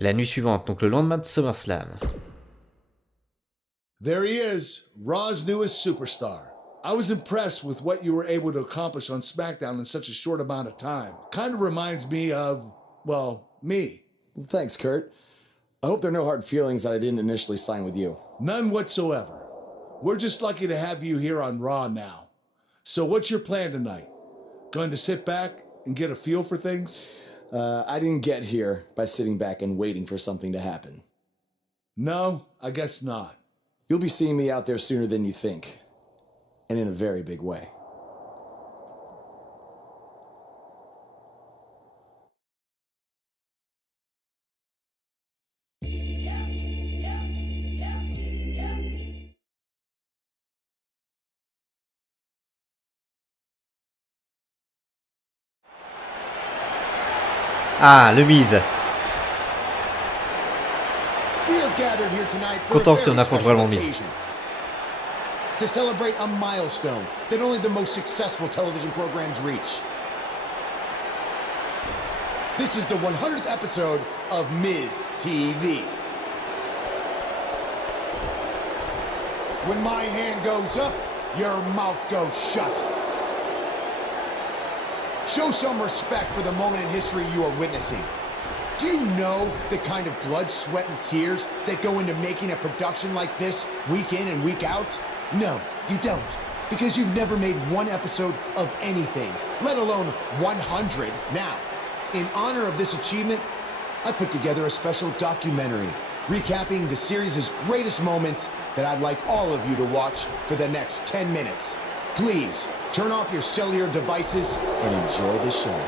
La nuit suivante, donc le lendemain de SummerSlam. There he is, Raw's newest superstar. I was impressed with what you were able to accomplish on SmackDown in such a short amount of time. Kind of reminds me of, well, me. Thanks, Kurt. I hope there are no hard feelings that I didn't initially sign with you. None whatsoever. We're just lucky to have you here on Raw now. So what's your plan tonight? Going to sit back and get a feel for things? I didn't get here by sitting back and waiting for something to happen. No, I guess not. You'll be seeing me out there sooner than you think, and in a very big way. Ah, le Miz. We are gathered here tonight for Content a que si on very affronte special vraiment Miz. occasion. To celebrate a milestone that only the most successful television programs reach. This is the 100th episode of Miz TV. When my hand goes up, your mouth goes shut. Show some respect for the moment in history you are witnessing. Do you know the kind of blood, sweat, and tears that go into making a production like this week in and week out? No, you don't. Because you've never made one episode of anything, let alone 100. Now, in honor of this achievement, I put together a special documentary recapping the series' greatest moments that I'd like all of you to watch for the next 10 minutes. Please, turn off your cellular devices and enjoy the show.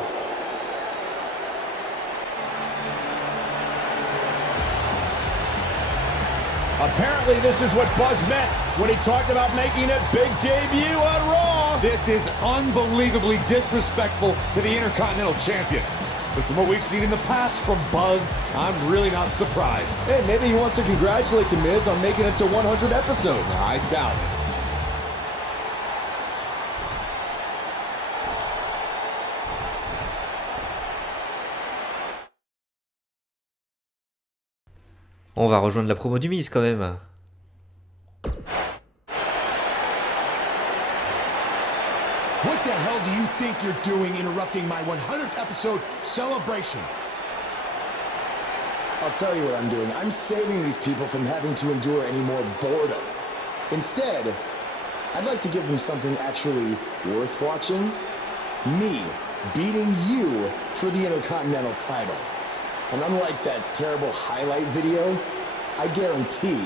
Apparently, this is what Buzz meant when he talked about making a big debut on Raw. This is unbelievably disrespectful to the Intercontinental Champion. But from what we've seen in the past from Buzz, I'm really not surprised. Hey, maybe he wants to congratulate The Miz on making it to 100 episodes. I doubt it. On va rejoindre la promo du Miz quand même. What the hell do you think you're doing interrupting my 100th episode celebration? I'll tell you what I'm doing. I'm saving these people from having to endure any more boredom. Instead, I'd like to give them something actually worth watching. Me beating you for the Intercontinental title. And unlike that terrible highlight video, I guarantee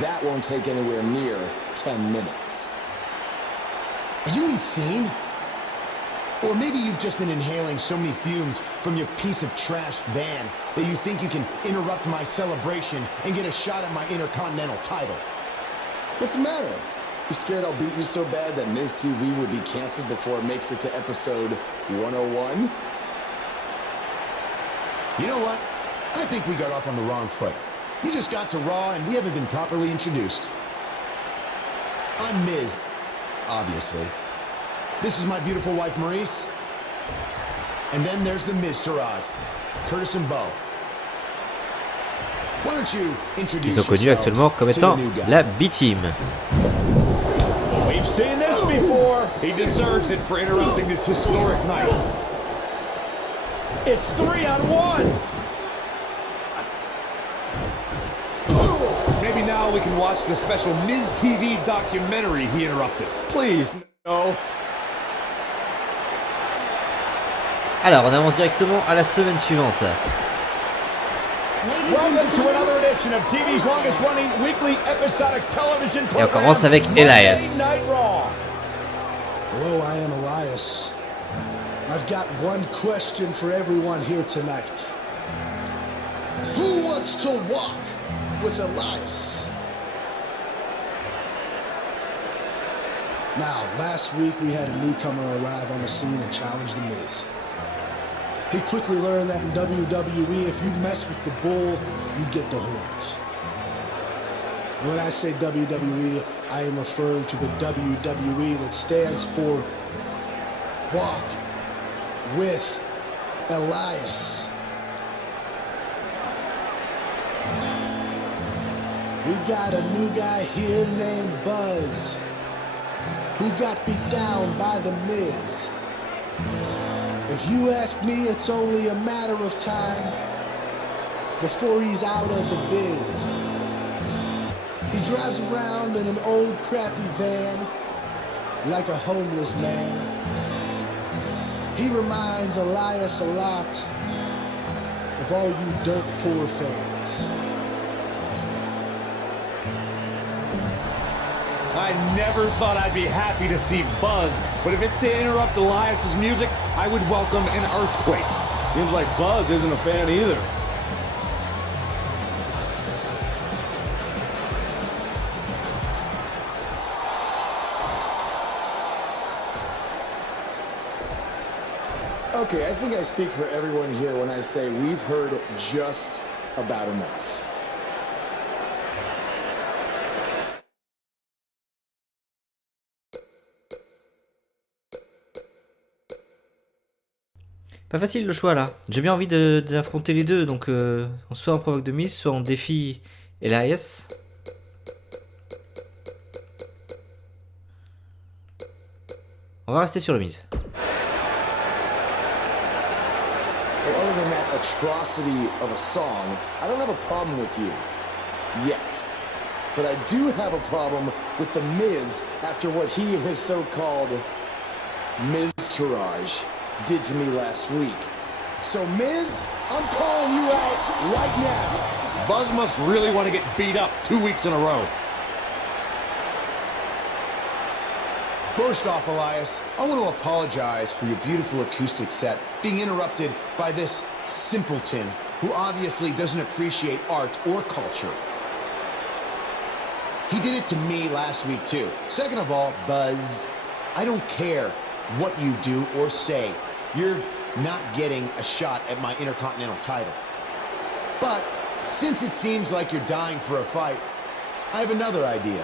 that won't take anywhere near 10 minutes. Are you insane? Or maybe you've just been inhaling so many fumes from your piece of trash van that you think you can interrupt my celebration and get a shot at my Intercontinental title. What's the matter? You scared I'll beat you so bad that Miz TV would be canceled before it makes it to episode 101? You know what? I think we got off on the wrong foot. You just got to Raw and we haven't been properly introduced. I'm Miz, obviously. This is my beautiful wife, Maurice. And then there's the Miz Taraj, Curtis and Bo. Why don't you introduce Ils sont connus actuellement comme étant la B-Team. We've seen this before. He deserves it for interrupting this historic night. It's 3-on-1. Maybe now we can watch the special Miz TV documentary he interrupted. Please, no. Alors, on avance directement à la semaine suivante. Welcome to another edition of TV's longest-running weekly episodic television program. Et on commence avec Elias. Monday Night Raw. Hello, I am Elias. I've got one question for everyone here tonight. Who wants to walk with Elias? Now, last week we had a newcomer arrive on the scene and challenge The Miz. He quickly learned that in WWE, if you mess with the bull, you get the horns. When I say WWE, I am referring to the WWE that stands for Walk with Elias. We got a new guy here named Buzz, who got beat down by the Miz. If you ask me, it's only a matter of time before he's out of the biz. He drives around in an old crappy van like a homeless man. He reminds Elias a lot of all you dirt poor fans. I never thought I'd be happy to see Buzz, but if it's to interrupt Elias's music, I would welcome an earthquake. Seems like Buzz isn't a fan either. Okay, I think I speak for everyone here when I say we've heard just about enough. Pas facile le choix là. J'ai bien envie d'affronter les deux, donc soit on provoque de Miz, soit on défie Elias. On va rester sur le Miz. Well, other than that atrocity of a song, I don't have a problem with you. Yet. But I do have a problem with the Miz after what he and his so-called Miz-tourage did to me last week. So, Miz, I'm calling you out right now. Buzz must really want to get beat up 2 weeks in a row. First off, Elias, I want to apologize for your beautiful acoustic set being interrupted by this simpleton who obviously doesn't appreciate art or culture. He did it to me last week, too. Second of all, Buzz, I don't care what you do or say. You're not getting a shot at my Intercontinental title. But since it seems like you're dying for a fight, I have another idea.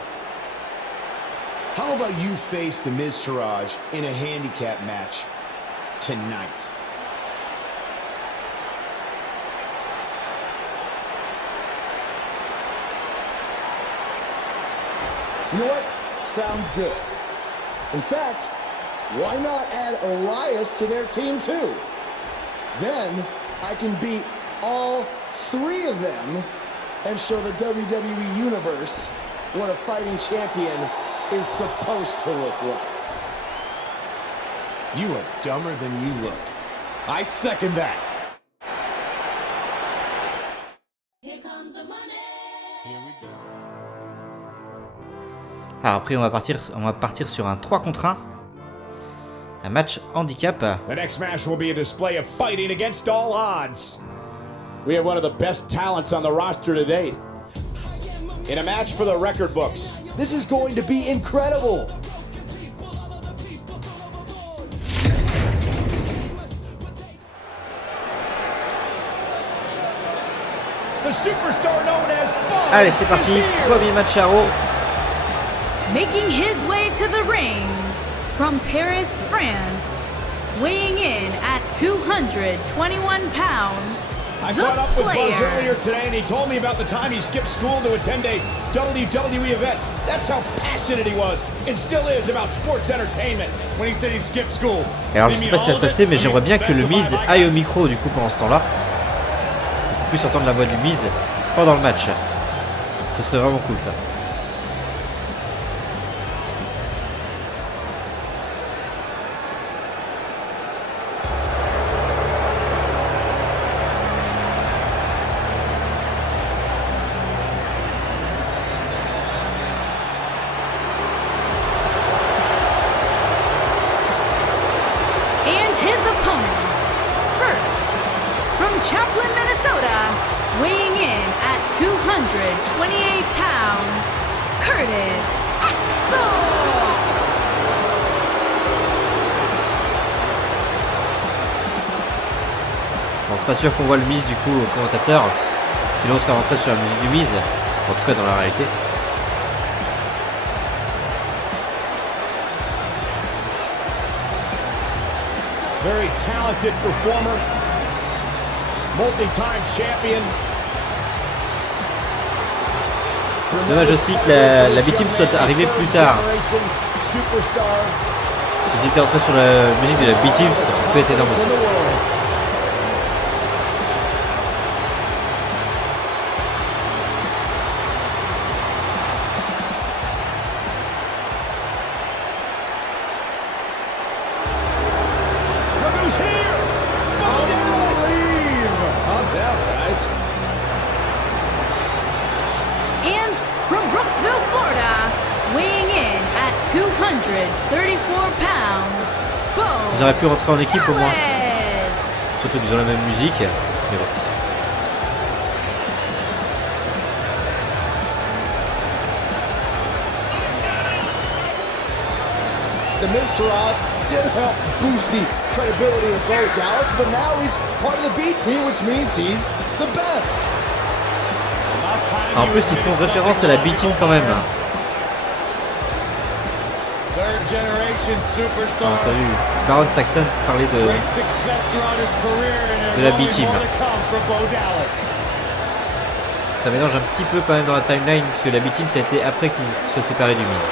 How about you face the Miz Tourage in a handicap match tonight? You know what? Sounds good. In fact, why not add Elias to their team too? Then I can beat all three of them and show the WWE Universe what a fighting champion is supposed to look like. You are dumber than you look. I second that. Here comes the money. Here we go. Alors après on va partir sur un 3 contre 1. Un match handicap. The next match will be a display of fighting against all odds. We have one of the best talents on the roster to date. In a match for the record books. This is going to be incredible. The superstar known as Buzz. Allez c'est parti, premier match à Raw. Making his way to the ring from Paris, France, weighing in at 221 pounds, I the caught up with Buzz player. earlier today and he told me about the time he skipped school to attend a WWE event. That's how passionate he was and still is about sports entertainment when he said he skipped school. Et alors je sais pas ce qui va se passer mais j'aimerais bien que le Miz aille au micro du coup pendant ce temps-là. Pour qu'on puisse entendre la voix du Miz pendant le match. Ce serait vraiment cool ça. Chaplin, Minnesota, weighing in at 228 pounds, Curtis Axel. Bon, c'est pas sûr qu'on voit le Miz du coup au commentateur, sinon on serait rentré sur la musique du Miz, en tout cas dans la réalité. Very talented performer. Multi-time champion. Dommage aussi que la B-Team soit arrivée plus tard. Si j'étais entré sur la musique de la B-Team, ça peut être énorme aussi. Ils auraient pu rentrer en équipe au moins. Surtout qu'ils ont la même musique. Mais bon. The Miz did help boost the credibility of both Dallas, but now he's part of the B team, which means he's the best. En plus, ils font référence à la B-Team quand même. Ah, t'as vu Baron Saxon parler de la B-Team. Ça mélange un petit peu quand même dans la timeline, parce que la B-Team ça a été après qu'ils soient séparés du Miz.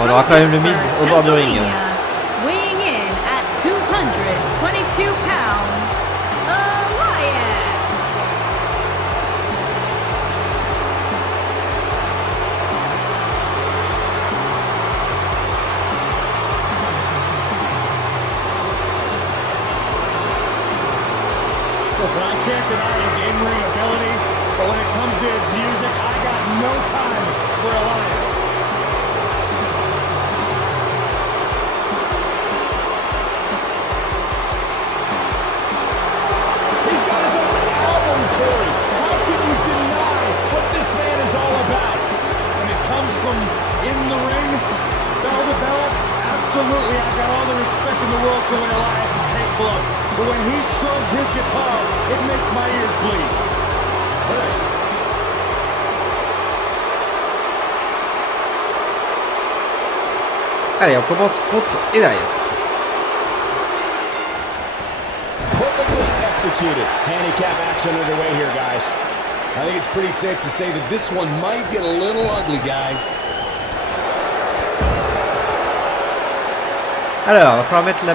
On aura quand même le Miz au bord du ring. Weighing in at 222 pounds, Elias. Listen, I can't deny his in-ring ability, but when it comes to his music, I got no time for Elias. Absolutely, I've got all the respect in the world for what Elias is capable of. But when he strums his guitar, it makes my ears bleed. Hey. Allez, on commence contre Elias. Perfectly executed. Handicap action underway here, guys. I think it's pretty safe to say that this one might get a little ugly, guys. Alors, il va falloir mettre la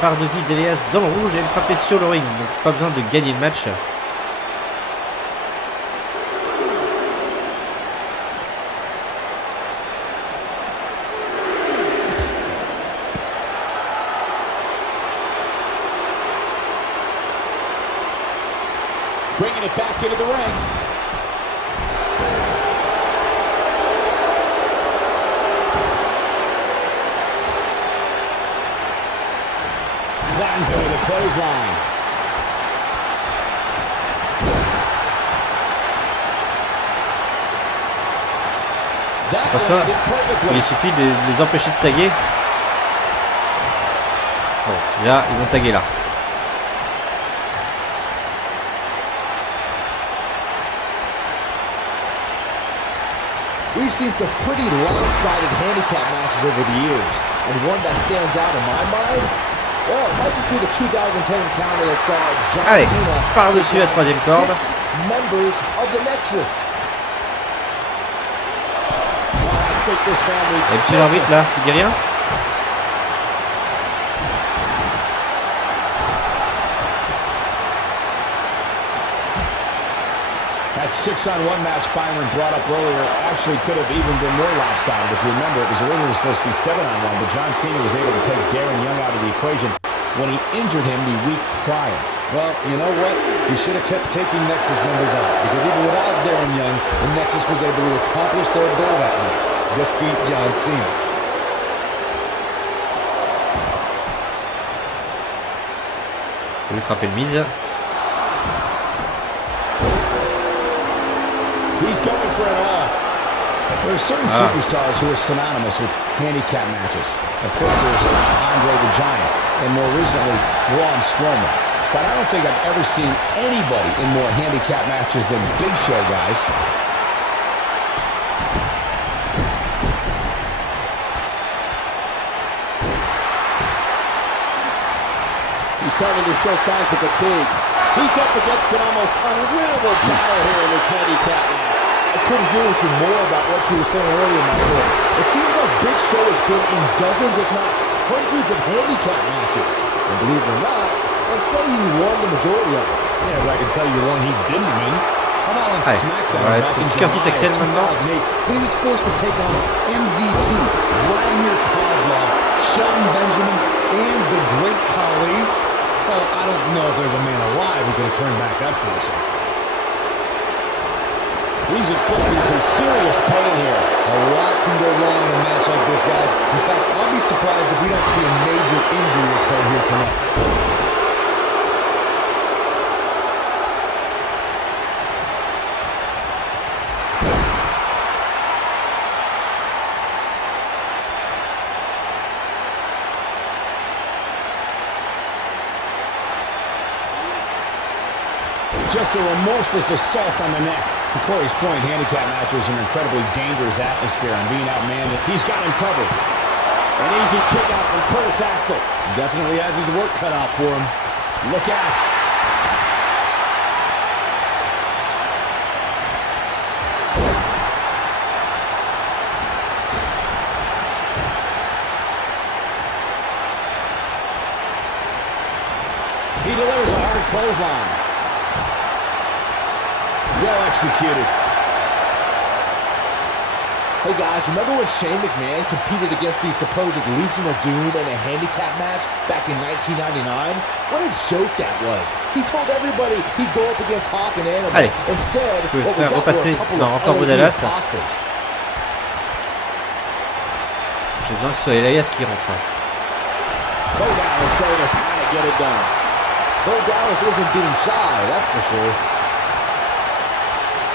barre de vie d'Elias dans le rouge et le frapper sur le ring. Donc pas besoin de gagner le match. Bringing it back into the ring. Into the clothesline. François, il suffit de les empêcher de taguer. Bon, là, ils vont taguer là. We've seen some pretty lopsided handicap matches over the years, and one that stands out in my mind. Well, it might just be the 2010 encounter that saw John Allez, Cena par-dessus la troisième corde. Members of the Nexus. Et monsieur l'arbitre là, il dit rien? That 6-on-1 match Byron brought up earlier actually could have even been more lopsided. If you remember, it was originally supposed to be 7-on-1, but John Cena was able to take Darren Young out of the equation when he injured him the week prior. Well, you know what? You should have kept taking Nexus members out, because even without Darren Young, the Nexus was able to accomplish their goal that night, defeat John Cena. Je vais frapper le Miz. He's going for it all. There are certain superstars who are synonymous with handicap matches. Of course, there's Andre the Giant, and more recently, Braun Strowman. but I don't think I've ever seen anybody in more handicap matches than Big Show, guys. He's starting to show signs of fatigue. He's up against an almost unwinnable battle here in this handicap match. I couldn't agree with you more about what you were saying earlier, Michael. It seems like Big Show has been in dozens, if not hundreds of handicap matches. And believe it or not, let's say he won the majority of them. Yeah, but I can tell you one he didn't win. How about on Allez, SmackDown on va back in être Curtis July Axel of maintenant. 2008, when he was forced to take on MVP, Vladimir Kozlov, Shelton Benjamin, and the Great Khali. Well, I don't know if there's a man alive who could have turned back that force. He's inflicting some serious pain here. A lot can go wrong in a match like this, guys. In fact, I'll be surprised if we don't see a major injury occur here tonight. Just a remorseless assault on the neck. To Corey's point, handicap matches are an incredibly dangerous atmosphere, and being outmanned, he's got him covered. An easy kick out from Curtis Axel. Definitely has his work cut out for him. Look out. He delivers a hard clothesline. Well executed. Hey guys, remember when Shane McMahon competed against the supposed Legion of Doom in a handicap match back in 1999? What a joke that was. He told everybody he'd go up against Hawk and Animal. Allez, Instead, je peux what we faire got were repasser a couple dans of encore NXT Dallas. imposters. J'ai besoin que ce soit Elias qui rentre. Bo Dallas showed us how to get it done. Bo Dallas isn't being shy, that's for sure.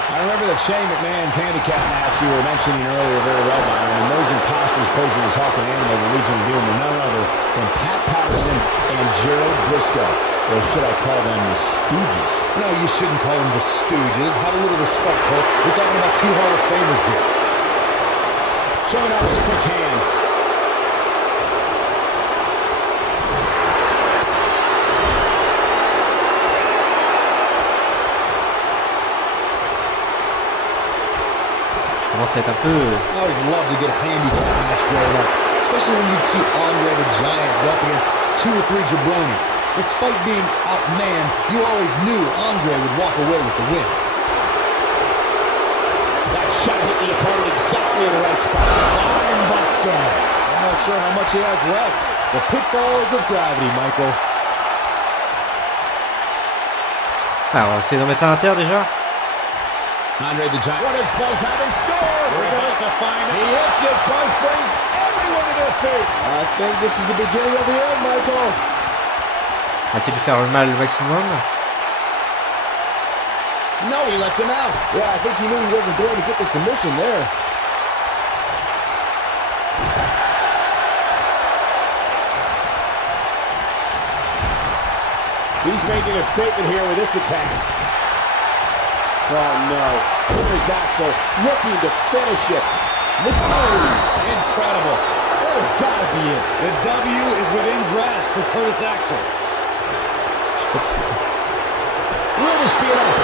I remember that Shane McMahon's handicap match you were mentioning earlier very well, Byron, and those imposters posing as Hawk and Animal, the Legion of Doom, were none other than Pat Patterson and Gerald Briscoe. Or should I call them the Stooges? No, you shouldn't call them the Stooges. Have a little respect, Peup. We're talking about two Hall of Famers here. Showing off his quick hands. Commence à être un peu... I always loved a good handicap match growing up, especially when you'd see Andre the Giant go up against 2 or 3 jabronis. Despite being outmanned, you always knew Andre would walk away with the win. That shot hit the opponent exactly in the right spot. Arm buster. I'm not sure how much he has left. The pitfalls of gravity, Michael. Alors, on va essayer d'en mettre un à terre déjà. Andre the Giant. What is Buzz having scored? We're about to find it. He hits it. Buzz brings everyone to their feet. I think this is the beginning of the end, Michael. On va essayer de lui faire le mal le maximum. No, he lets him out. Yeah, I think he knew he wasn't going to get the submission there. He's making a statement here with this attack. Oh no. Curtis Axel looking to finish it. Incredible. That has got to be it. The W is within grasp for Curtis Axel. Will this be enough?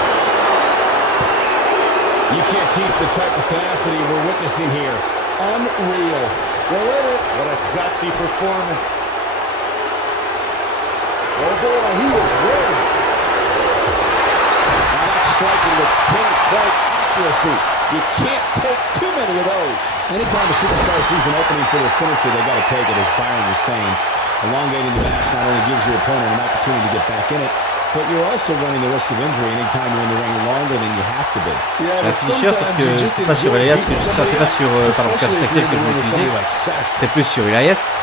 You can't teach the type of tenacity we're witnessing here. Unreal. Still in it. What a gutsy performance. Oh boy, he is ready. Now that's striking with pinpoint accuracy. You can't take too many of those. Anytime a superstar sees an opening for their finisher, they got to take it, as Byron was saying. Elongating the match not only gives your opponent an opportunity to get back in it, but you're also running the risk of injury anytime you're in the ring longer than you have to be. La finisher, sauf que c'est pas sur Elias que je... Enfin, c'est pas sur pardon, Curtis Axel que je vais utiliser. Ce serait plus sur Elias.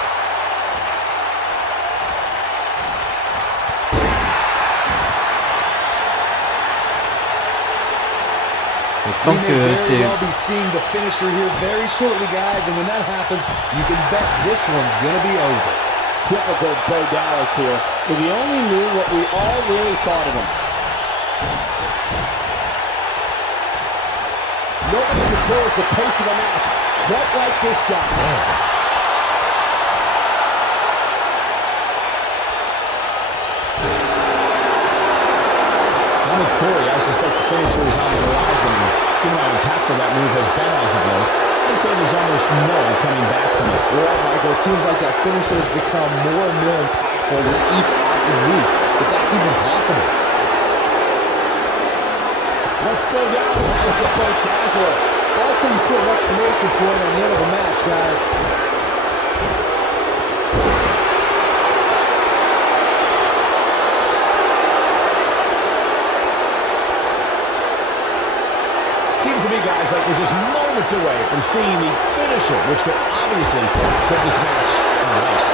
Et tant que c'est... be seeing the finisher here very shortly, guys, and when that happens, you can bet this one's going to be over. Typical Bo Dallas here. if he only knew what we all really thought of him. Nobody controls the pace of a match quite like this guy. I'm with Corey. I suspect the finisher is on the horizon. You know how impactful that move has been as of late. I say there's almost no coming back from it. You're right, Michael. It seems like that finisher has become more and more impactful with each passing week. If that's even possible. Let's go down as the pro casual. That's how you put an exclamation point on the end of a match, guys. Seems to me, guys, like we're just moments away from seeing the finisher, which could obviously put this match on ice.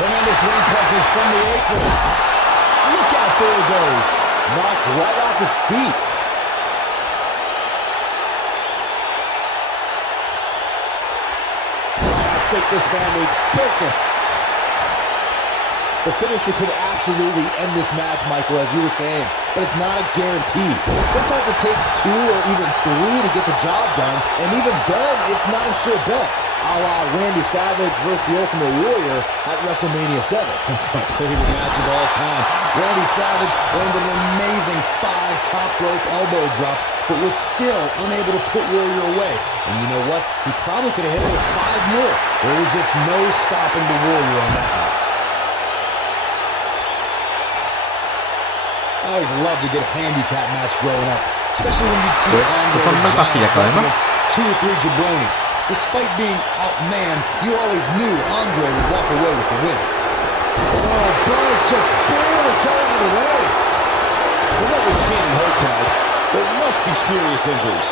Tremendous ring presence from the apron. Look out, there he goes. Knocked right off his feet. I think this man needs business. The finisher could absolutely end this match, Michael, as you were saying, but it's not a guarantee. Sometimes it takes 2 or even 3 to get the job done, and even then, it's not a sure bet. A la Randy Savage versus the Ultimate Warrior at WrestleMania 7. That's my favorite match of all time. Randy Savage landed an amazing 5 top rope elbow drop, but was still unable to put Warrior away. And you know what? He probably could have hit it with 5 more. There was just no stopping the Warrior on that one. I always loved a good handicap match growing up. Especially when you'd see Ça semble mal parti là quand même. 2 or 3 jabronis. Despite being outmanned, you always knew Andre would walk away with the win. Oh, Buzz just barely got out of the way. From what we've seen in her tonight, there must be serious injuries.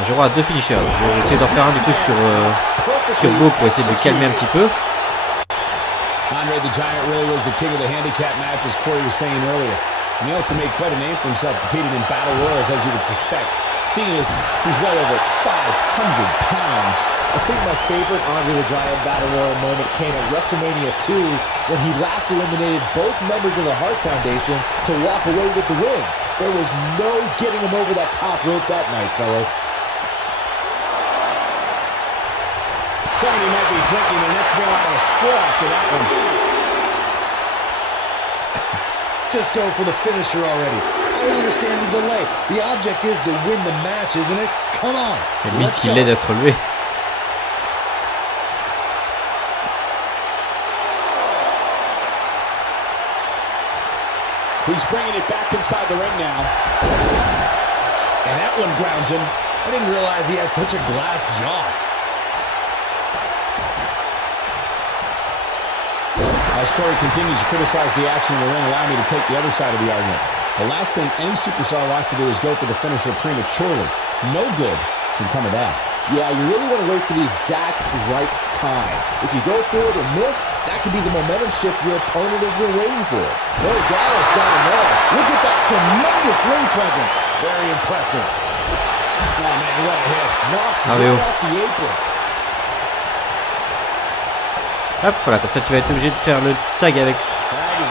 J'ai droit à 2 finishers. Je vais essayer d'en faire un du coup sur Beau pour essayer de le calmer un petit peu. Andre the Giant really was the king of the handicap match, as Corey was saying earlier. And he also made quite a name for himself competing in battle royals, as you would suspect. Seeing as he's well over 500 pounds. I think my favorite Andre the Giant Battle Royal moment came at WrestleMania 2 when he last eliminated both members of the Hart Foundation to walk away with the win. There was no getting him over that top rope that night, fellas. Somebody might be drinking the next meal out of a straw after that one. Just go for the finisher already. I don't understand the delay. The object is to win the match, isn't it? Come on. Et Miz qui l'aide à se relever. He's bringing it back inside the ring now. And that one grounds him. I didn't realize he had such a glass jaw. As Corey continues to criticize the action in the ring, allow me to take the other side of the argument. The last thing any superstar wants to do is go for the finisher prematurely. No good can come of that. Yeah, you really want to wait for the exact right time. If you go for it and miss, that could be the momentum shift your opponent has been waiting for. There's Dallas down there. Look at that tremendous ring presence. Very impressive. Oh, man, what a hit. Knocked right off the apron. Hop, voilà, comme ça tu vas être obligé de faire le tag avec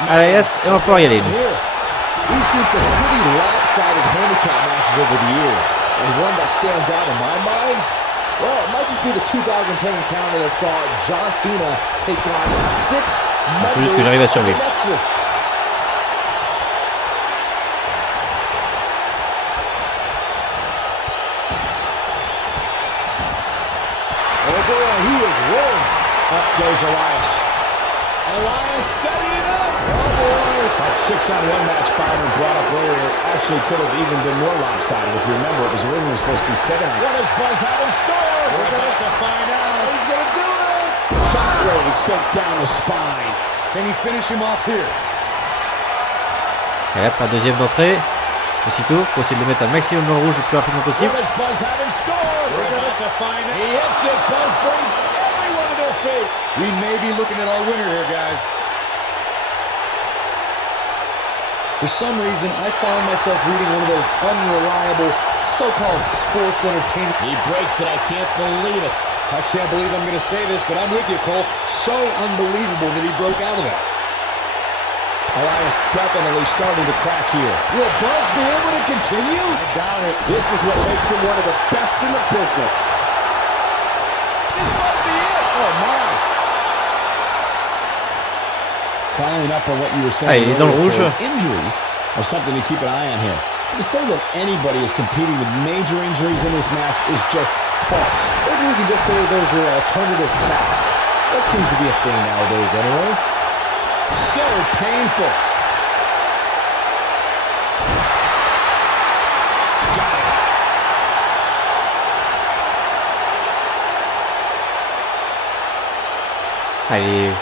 Alias et on va pouvoir y aller. We've seen some pretty lopsided handicap matches over the years, and one that stands out in my mind, well, it might just be the 2010 encounter that saw John Cena take on 6 members of the Nexus. Oh boy, he is rolling. Up goes Elias. Elias steadying up. Oh boy. That 6-on-1 match Byron brought up earlier actually could have even been more lopsided. If you remember, it was originally supposed to be 7-on. What does Buzz have in store? We're about to find out. He's going to do it. Shockwave sent down the spine. Can he finish him off here? Et hop, un deuxième d'entrée. Aussitôt, pour essayer de le mettre un maximum dans le rouge le plus rapidement possible. What does Buzz have in store? We're about to find out. He hits it. Buzz brings everyone to their feet. We may be looking at our winner here, guys. For some reason, I found myself reading one of those unreliable so-called sports entertainment. He breaks it. I can't believe it. I can't believe I'm going to say this, but I'm with you, Cole. So unbelievable that he broke out of that. Elias definitely starting to crack here. Will Buzz be able to continue? I doubt it. This is what makes him one of the best in the business. This might be it. Oh, my. Following up on what you were saying, il est dans le rouge. Injuries are something to keep an eye on here. To say that anybody is competing with major injuries in this match is just false. Maybe we can just say those were alternative facts. That seems to be a thing nowadays anyway. So painful. Got it. Allez.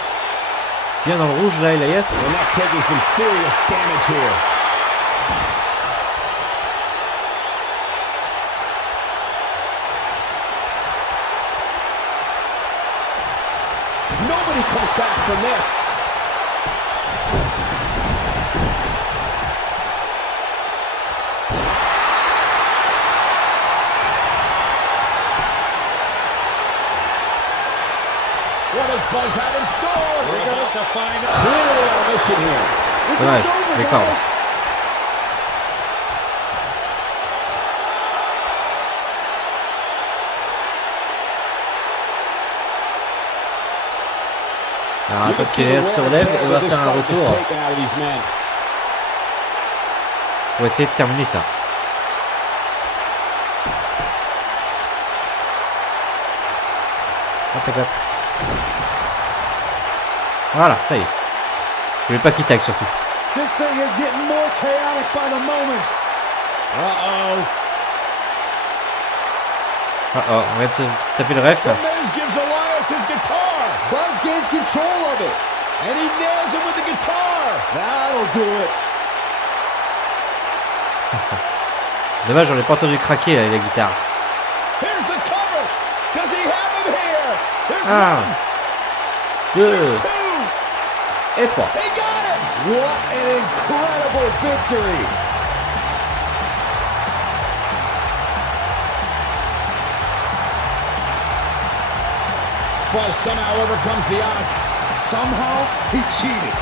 Bien dans le rouge là, Elias. We're not taking some serious damage here. Nobody comes back from this. What does Buzz have in store? We're going to find out. Clearly on a mission here. This Dommage, one's over, d'accord. guys. Alors attends que Elias se relève et on va faire un retour. On va essayer de terminer ça. Hop, hop, hop. Voilà, ça y est. Je voulais pas qu'il tag surtout. This thing is getting more chaotic by the moment. On vient de se taper le ref. The Miz gives Elias his guitar. Buzz gains control of it. And he nails him with the guitar. That'll do it. Dommage, on l'a pas entendu craquer là, la guitare. Here's the cover. Does he have him here? There's 1, 2 two. et 3. They got it. What an incredible victory. Buzz somehow overcomes the odds. Somehow he cheated.